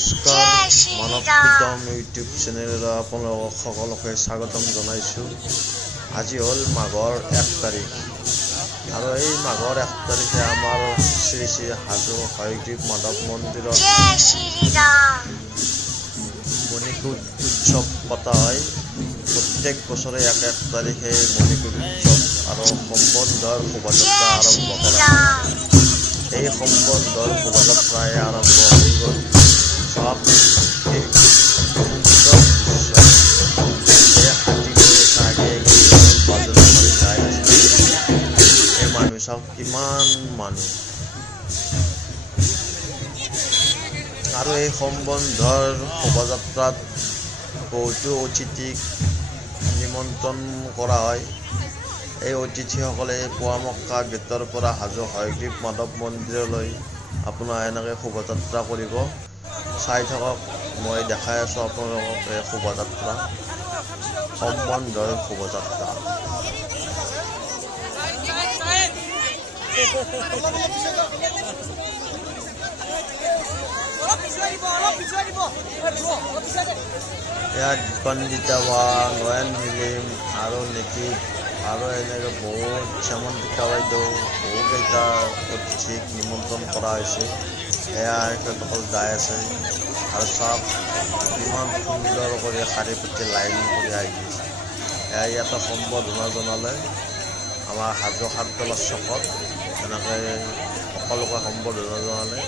নমস্কাৰ মানৱ প্ৰীতম ইউটিউব চেনেলৰ আপোনালোকক সকলোকে স্বাগতম জনাইছোঁ। আজি হ'ল মাঘৰ 1 তাৰিখ আৰু এই মাঘৰ 1 তাৰিখে আমাৰ শ্ৰী শ্ৰী হাজো হয়গ্ৰীৱ মাধৱ মন্দিৰত মণিকূট উৎসৱ পতা হয়। প্ৰত্যেক বছৰে 1 তাৰিখে মণিকূট উৎসৱ আৰু সম্বন্ধৰ শোভাযাত্ৰা আৰম্ভ কৰা হয়। এই সম্বন্ধৰ শোভাযাত্ৰাই আৰম্ভ হৈ গ'ল কিমান মানুহ আৰু এই সম্বন্ধৰ শোভাযাত্ৰাত বহুতো অতিথিক নিমন্ত্ৰণ কৰা হয়। এই অতিথিসকলে পুৱামক্কা গেটৰ পৰা হাজো হয়গ্ৰীৱ মাধৱ মন্দিৰলৈ আপোনাৰ এনেকৈ শোভাযাত্ৰা কৰিব। চাই থাকক, মই দেখাই আছোঁ আপোনালোকক এই শোভাযাত্ৰা, সম্বন্ধৰ শোভাযাত্ৰা। এয়া দীপান্বিতা বা নয়ন নিলিম আৰু নিকিত আৰু এনেকৈ বহুত শ্যামন্তিকা বাইদেউ বহুকেইটা অতিথিক নিমন্ত্ৰণ কৰা হৈছে। এয়া তেখেতসকল যাই আছে আৰু চাওক ইমান সুন্দৰ কৰি শাৰী পাতি লাইন কৰি আহিছে। এয়া ইয়াতে সম্বৰ্ধনা জনালে আমাৰ হাজো সাততলা চকত এনেকৈ সকলোকে সম্বৰ্ধনা জনালে।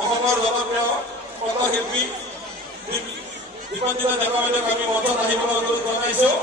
অসমৰ জনপ্ৰিয় কথাশিল্পী দীপাঞ্জিতা ডেকা বাইদেউক আমি মঞ্চত আহিবলৈ অনুৰোধ জনাইছোঁ।